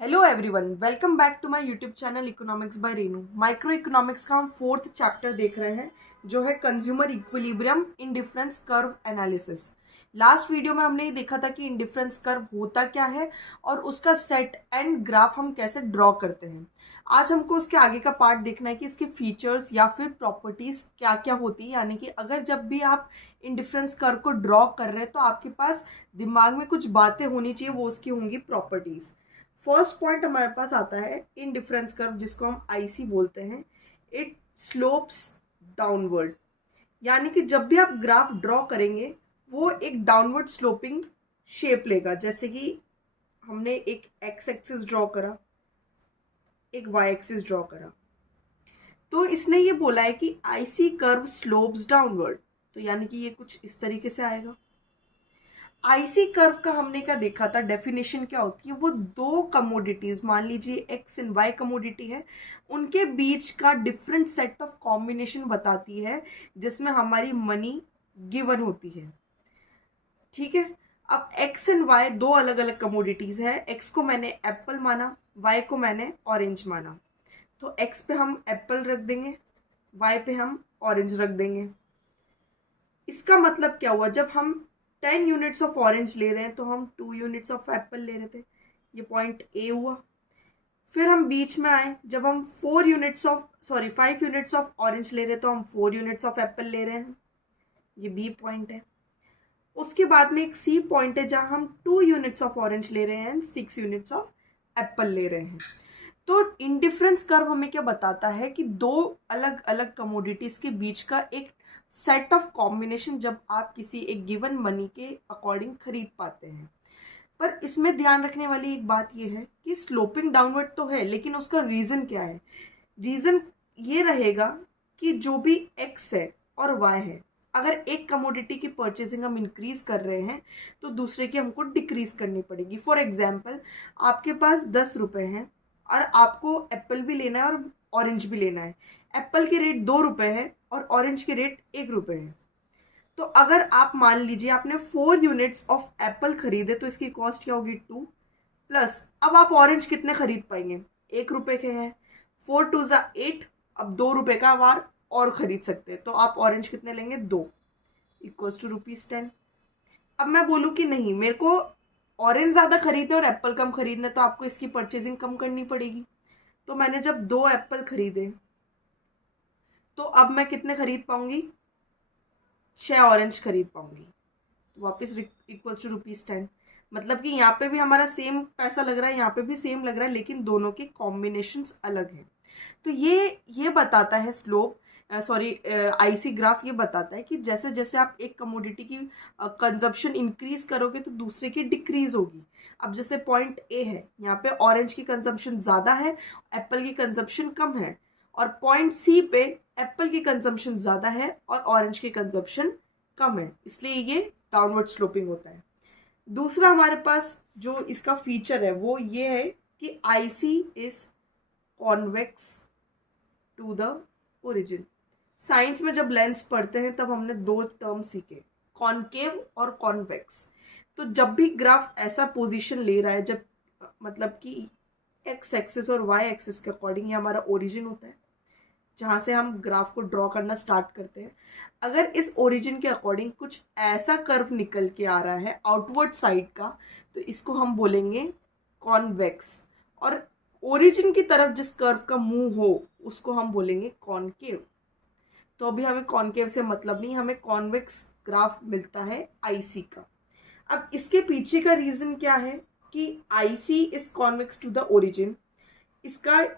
Hello everyone, welcome back to my YouTube channel economics by Renu. Micro economics का हम fourth chapter देख रहे हैं जो है consumer equilibrium indifference curve analysis. Last video में हमने ये देखा था कि इंडिफरेंस कर्व होता क्या है और उसका सेट एंड ग्राफ हम कैसे ड्रॉ करते हैं। आज हमको उसके आगे का पार्ट देखना है कि इसके फीचर्स या फिर प्रॉपर्टीज क्या क्या होती है। यानी कि अगर जब भी आप इंडिफरेंस कर्व को ड्रॉ कर रहे हैं तो आपके पास दिमाग में कुछ बातें होनी चाहिए, वो उसकी होंगी प्रॉपर्टीज। फर्स्ट पॉइंट हमारे पास आता है इंडिफरेंस कर्व, जिसको हम आईसी बोलते हैं। इट स्लोप्स डाउनवर्ड, यानी कि जब भी आप ग्राफ ड्रॉ करेंगे वो एक डाउनवर्ड स्लोपिंग शेप लेगा। जैसे कि हमने एक एक्स एक्सिस ड्रॉ करा, एक वाई एक्सिस ड्रॉ करा, तो इसने ये बोला है कि आईसी कर्व स्लोप्स डाउनवर्ड, तो यानी कि ये कुछ इस तरीके से आएगा। आईसी कर्व का हमने क्या देखा था, डेफिनेशन क्या होती है, वो दो कमोडिटीज, मान लीजिए एक्स एंड वाई कमोडिटी है, उनके बीच का डिफरेंट सेट ऑफ कॉम्बिनेशन बताती है जिसमें हमारी मनी गिवन होती है। ठीक है, अब एक्स एंड वाई दो अलग अलग कमोडिटीज है। एक्स को मैंने एप्पल माना, वाई को मैंने ऑरेंज माना, तो एक्स पे हम एप्पल रख देंगे, वाई पे हम ऑरेंज रख देंगे। इसका मतलब क्या हुआ, जब हम 10 यूनिट्स ऑफ ऑरेंज ले रहे हैं तो हम 2 यूनिट्स ऑफ एप्पल ले रहे थे, ये पॉइंट ए हुआ। फिर हम बीच में आए, जब हम 5 यूनिट्स ऑफ ऑरेंज ले रहे हैं तो हम 4 यूनिट्स ऑफ एप्पल ले रहे हैं, ये बी पॉइंट है। उसके बाद में एक सी पॉइंट है जहां हम 2 यूनिट्स ऑफ ऑरेंज ले रहे हैं एंड 6 यूनिट्स ऑफ एप्पल ले रहे हैं। तो इंडिफरेंस कर्व हमें क्या बताता है कि दो अलग अलग कमोडिटीज के बीच का एक सेट ऑफ कॉम्बिनेशन जब आप किसी एक गिवन मनी के अकॉर्डिंग खरीद पाते हैं। पर इसमें ध्यान रखने वाली एक बात यह है कि स्लोपिंग डाउनवर्ड तो है, लेकिन उसका रीजन क्या है। रीजन ये रहेगा कि जो भी एक्स है और वाई है, अगर एक कमोडिटी की परचेसिंग हम इंक्रीज कर रहे हैं तो दूसरे की हमको डिक्रीज करनी पड़ेगी। फॉर एग्जाम्पल, आपके पास 10 रुपए हैं और आपको एप्पल भी लेना है और ऑरेंज भी लेना है। एप्पल के रेट 2 रुपए है और ऑरेंज के रेट 1 रुपए है। तो अगर आप मान लीजिए आपने 4 यूनिट्स ऑफ एप्पल खरीदे तो इसकी कॉस्ट क्या होगी 2, प्लस अब आप ऑरेंज कितने खरीद पाएंगे, 1 रुपए के हैं, 4 2 8, अब 2 रुपए का बार और खरीद सकते हैं, तो आप ऑरेंज कितने लेंगे 2, इक्वल्स टू ₹10। अब मैं बोलूँ कि नहीं, मेरे को ऑरेंज ज़्यादा खरीदना और एप्पल कम खरीदना, तो आपको इसकी परचेजिंग कम करनी पड़ेगी। तो मैंने जब 2 एप्पल खरीदे तो अब मैं कितने खरीद पाऊंगी, 6 ऑरेंज खरीद पाऊंगी, तो वापस इक्वल्स टू ₹10। मतलब कि यहाँ पे भी हमारा सेम पैसा लग रहा है, यहाँ पे भी सेम लग रहा है, लेकिन दोनों के कॉम्बिनेशंस अलग हैं। तो ये बताता है स्लोप, सॉरी आईसी ग्राफ ये बताता है कि जैसे जैसे आप एक कमोडिटी की कंजप्शन इंक्रीज करोगे तो दूसरे की डिक्रीज होगी। अब जैसे पॉइंट ए है, यहाँ पे ऑरेंज की कंजप्शन ज़्यादा है, एप्पल की कंजप्शन कम है, और पॉइंट सी पे एप्पल की कंजप्शन ज़्यादा है और ऑरेंज की कंजप्शन कम है, इसलिए ये डाउनवर्ड स्लोपिंग होता है। दूसरा हमारे पास जो इसका फीचर है वो ये है कि IC is convex to the origin. Science में जब लेंस पढ़ते हैं तब हमने 2 टर्म सीखे, कॉनकेव और कॉन्वेक्स। तो जब भी ग्राफ ऐसा पोजीशन ले रहा है, जब मतलब कि एक्स एक्सिस और वाई एक्सिस के अकॉर्डिंग ये हमारा ओरिजिन होता है जहाँ से हम ग्राफ को ड्रॉ करना स्टार्ट करते हैं। अगर इस ओरिजिन के अकॉर्डिंग कुछ ऐसा कर्व निकल के आ रहा है आउटवर्ड साइड का, तो इसको हम बोलेंगे कॉन्वेक्स, और ओरिजिन की तरफ जिस कर्व का मुंह हो उसको हम बोलेंगे कॉनकेव। तो अभी हमें कॉनकेव से मतलब नहीं, हमें कॉन्वेक्स ग्राफ मिलता है आईसी का। अब इसके पीछे का रीजन क्या है कि IC is convex to the origin. इसका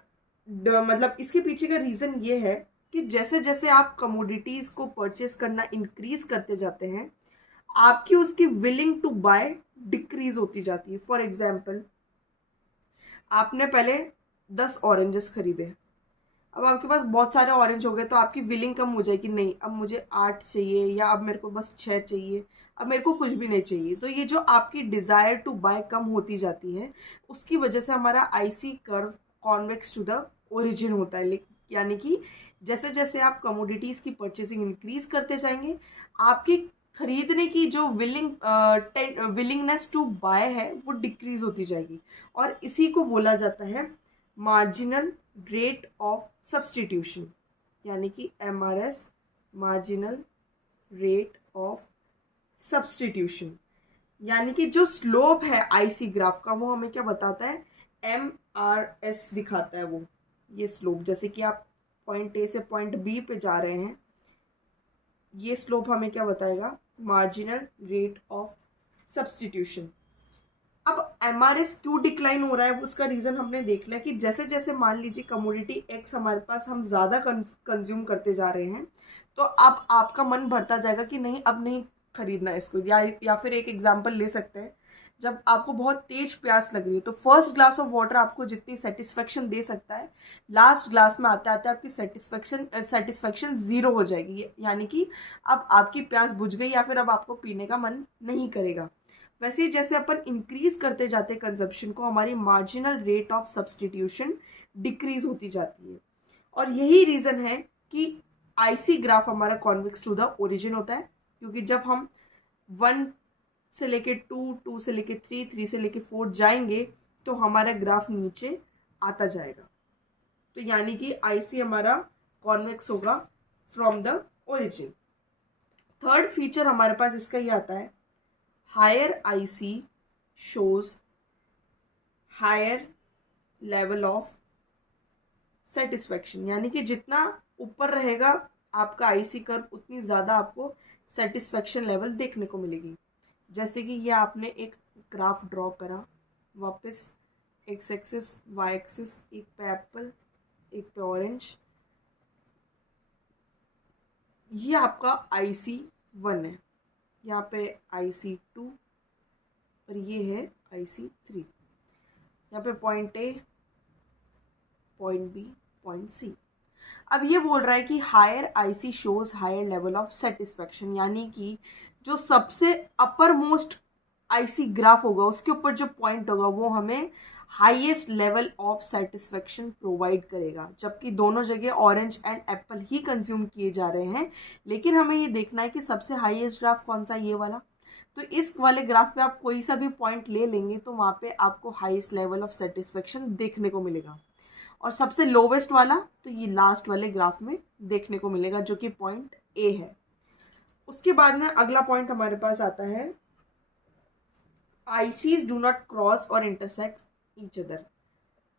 मतलब इसके पीछे का रीजन ये है कि जैसे जैसे आप कमोडिटीज को परचेस करना इंक्रीज करते जाते हैं, आपकी उसकी विलिंग टू बाय डिक्रीज होती जाती है। फॉर एग्जाम्पल, आपने पहले 10 ऑरेंजेस खरीदे, अब आपके पास बहुत सारे ऑरेंज हो गए तो आपकी विलिंग कम हो जाएगी, नहीं अब मुझे 8 चाहिए, या अब मेरे को बस 6 चाहिए, अब मेरे को कुछ भी नहीं चाहिए। तो ये जो आपकी डिजायर टू बाय कम होती जाती है, उसकी वजह से हमारा IC curve convex to the origin होता है। यानी कि जैसे जैसे आप कमोडिटीज की परचेसिंग इंक्रीज करते जाएंगे, आपकी खरीदने की जो विलिंगनेस टू बाय है वो डिक्रीज होती जाएगी, और इसी को बोला जाता है मार्जिनल रेट ऑफ सब्सटीट्यूशन, यानी कि MRS, marginal rate of substitution. यानी कि जो स्लोप है आईसी ग्राफ का वो हमें क्या बताता है, MRS दिखाता है वो, ये स्लोप, जैसे कि आप पॉइंट ए से पॉइंट बी पे जा रहे हैं, ये स्लोप हमें क्या बताएगा, मार्जिनल रेट ऑफ सब्सटीट्यूशन। अब MRS क्यों डिक्लाइन हो रहा है उसका रीजन हमने देख लिया कि जैसे जैसे मान लीजिए कमोडिटी एक्स हमारे पास हम ज़्यादा कंज्यूम करते जा रहे हैं, तो अब आपका मन भरता जाएगा कि नहीं अब नहीं खरीदना इसको, या फिर एक एग्जांपल ले सकते हैं, जब आपको बहुत तेज प्यास लग रही है तो फर्स्ट ग्लास ऑफ वाटर आपको जितनी सेटिस्फेक्शन दे सकता है, लास्ट ग्लास में आते आते आपकी सेटिस्फेक्शन ज़ीरो हो जाएगी, यानी कि अब आपकी प्यास बुझ गई या फिर अब आपको पीने का मन नहीं करेगा। वैसे ही जैसे अपन इंक्रीज करते जाते कंजप्शन को, हमारी marginal rate of substitution decrease होती जाती है। और यही रीज़न है कि आईसी ग्राफ हमारा कॉन्वेक्स टू द ओरिजिन होता है, क्योंकि जब हम 1 से लेके 2, 2 से लेके 3, 3 से लेके 4 जाएंगे तो हमारा ग्राफ नीचे आता जाएगा। तो यानी कि आईसी हमारा कॉन्वेक्स होगा from the origin. Third feature हमारे पास इसका ये आता है, higher IC shows higher level of satisfaction, यानी कि जितना ऊपर रहेगा आपका आईसी कर्व उतनी ज़्यादा आपको सेटिस्फेक्शन लेवल देखने को मिलेगी। जैसे कि ये आपने एक ग्राफ ड्रॉ करा, वापस एक्स एक्सिस वाई एक्सिस, एक पे एप्पल एक पे ऑरेंज, ये आपका IC1 है, यहाँ पे IC2 और ये है IC3, यहाँ पे point A, point B, point C. अब ये बोल रहा है कि higher IC shows higher level of satisfaction, यानी कि जो सबसे अपर मोस्ट आईसी ग्राफ होगा उसके ऊपर जो पॉइंट होगा वो हमें highest level of satisfaction provide करेगा, जबकि दोनों जगह orange and Apple he consume किए जा रहे हैं। लेकिन हमें ये देखना है कि सबसे हाईएस्ट ग्राफ कौन सा, ये वाला। तो इस वाले ग्राफ पे आप कोई सा भी पॉइंट ले लेंगे तो वहाँ पे आपको हाईएस्ट लेवल ऑफ सेटिस्फेक्शन देखने को मिलेगा, और सबसे लोवेस्ट वाला तो ये लास्ट वाले ग्राफ में देखने को मिलेगा जो कि पॉइंट ए है। उसके बाद में अगला पॉइंट हमारे पास आता है, आईसीज डू नॉट क्रॉस और intersect each other.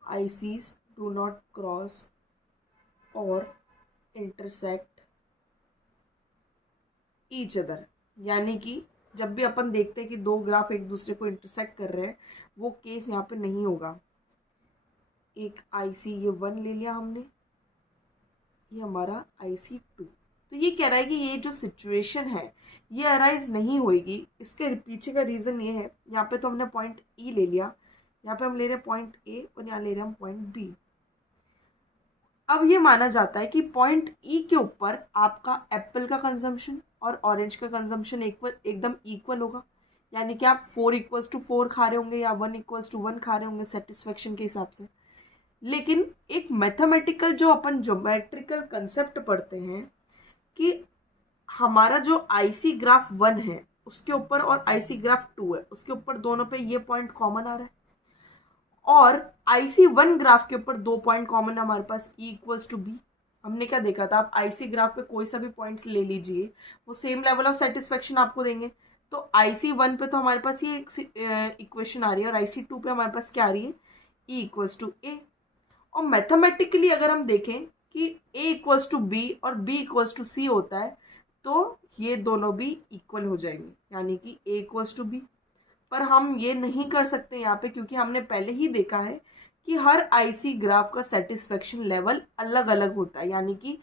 ICs do not cross और इंटरसेक्ट ईच अदर, यानी कि जब भी अपन देखते हैं कि दो ग्राफ एक दूसरे को इंटरसेक्ट कर रहे हैं, वो केस यहाँ पे नहीं होगा। एक IC ये 1 ले लिया हमने, ये हमारा IC2। तो ये कह रहा है कि ये जो सिचुएशन है ये अराइज नहीं होगी। इसके पीछे का रीज़न ये है, यहाँ पे तो हमने पॉइंट E ले लिया, यहाँ पे हम ले रहे हैं पॉइंट A और यहाँ ले रहे हैं हम पॉइंट B। अब ये माना जाता है कि पॉइंट E के ऊपर आपका एप्पल का कंजम्पशन और ऑरेंज का कंजम्पशन एकदम इक्वल होगा, यानी कि आप 4 खा रहे होंगे या 1 खा रहे होंगे सेटिस्फेक्शन के हिसाब से। लेकिन एक मैथमेटिकल जो अपन ज्योमेट्रिकल कंसेप्ट पढ़ते हैं कि हमारा जो आईसी ग्राफ 1 है उसके ऊपर और आईसी ग्राफ 2 है उसके ऊपर, दोनों पे ये पॉइंट कॉमन आ रहा है, और IC1 ग्राफ के ऊपर 2 पॉइंट कॉमन है हमारे पास, E=B। हमने क्या देखा था, आप IC ग्राफ पे कोई सा भी पॉइंट्स ले लीजिए वो सेम लेवल ऑफ सेटिस्फेक्शन आपको देंगे। तो IC1 पे तो हमारे पास ये इक्वेशन आ रही है, और IC2 पे हमारे पास क्या आ रही है, E=A। और मैथमेटिकली अगर हम देखें कि A=B और B=C होता है तो ये दोनों भी इक्वल हो जाएंगे, यानी कि A=B। पर हम ये नहीं कर सकते यहाँ पे, क्योंकि हमने पहले ही देखा है कि हर आईसी ग्राफ का सेटिस्फेक्शन लेवल अलग अलग होता है, यानी कि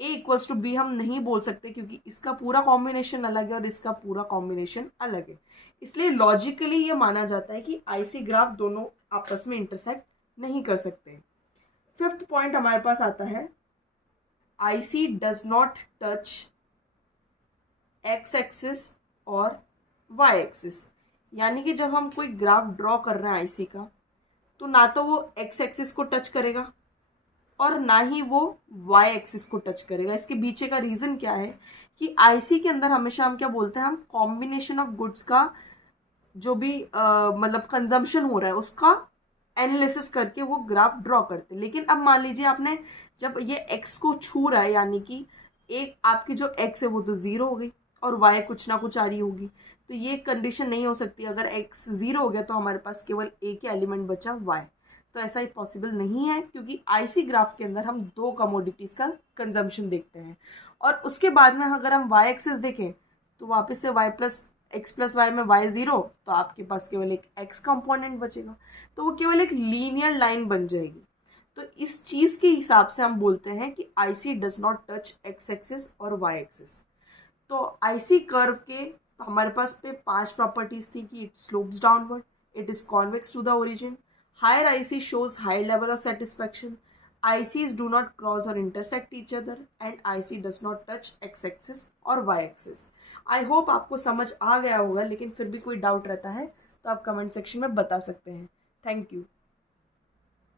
A=B हम नहीं बोल सकते क्योंकि इसका पूरा कॉम्बिनेशन अलग है और इसका पूरा कॉम्बिनेशन अलग है। इसलिए लॉजिकली ये माना जाता है कि आईसी ग्राफ दोनों आपस में इंटरसेक्ट नहीं कर सकते। फिफ्थ पॉइंट हमारे पास आता है, IC does not touch X axis और वाई एक्सिस, यानी कि जब हम कोई ग्राफ ड्रॉ कर रहे हैं आईसी का तो ना तो वो एक्स एक्सिस को टच करेगा और ना ही वो वाई एक्सिस को टच करेगा। इसके पीछे का रीज़न क्या है कि आईसी के अंदर हमेशा हम क्या बोलते हैं, हम कॉम्बिनेशन ऑफ गुड्स का जो भी मतलब कंजम्पशन हो रहा है उसका एनालिसिस करके वो ग्राफ ड्रॉ करते हैं। लेकिन अब मान लीजिए आपने जब ये एक्स को छू रहा है, यानी कि एक आपकी जो एक्स है वो तो ज़ीरो हो गई और वाई कुछ ना कुछ आ रही होगी, तो ये कंडीशन नहीं हो सकती। अगर एक्स ज़ीरो हो गया तो हमारे पास केवल एक ही एलिमेंट बचा वाई, तो ऐसा ही पॉसिबल नहीं है, क्योंकि आईसी ग्राफ के अंदर हम दो कमोडिटीज़ का कंजम्पशन देखते हैं। और उसके बाद में अगर हम वाई एक्सेस देखें तो वापस से Y plus X plus Y में वाई ज़ीरो, तो आपके पास केवल एक एक्स कंपोनेंट बचेगा, तो वो केवल एक लीनियर लाइन बन जाएगी। तो इस चीज़ के हिसाब से हम बोलते हैं कि IC does not touch X axis और वाई एक्सिस। तो आईसी कर्व के हमारे पास पे 5 प्रॉपर्टीज थी कि it slopes downward, it is convex to the origin, higher IC shows high level of satisfaction, ICs do not cross or intersect each other, and IC does not touch x axis और y axis। I hope आपको समझ आ गया होगा, लेकिन फिर भी कोई doubt रहता है तो आप कमेंट सेक्शन में बता सकते हैं। Thank you.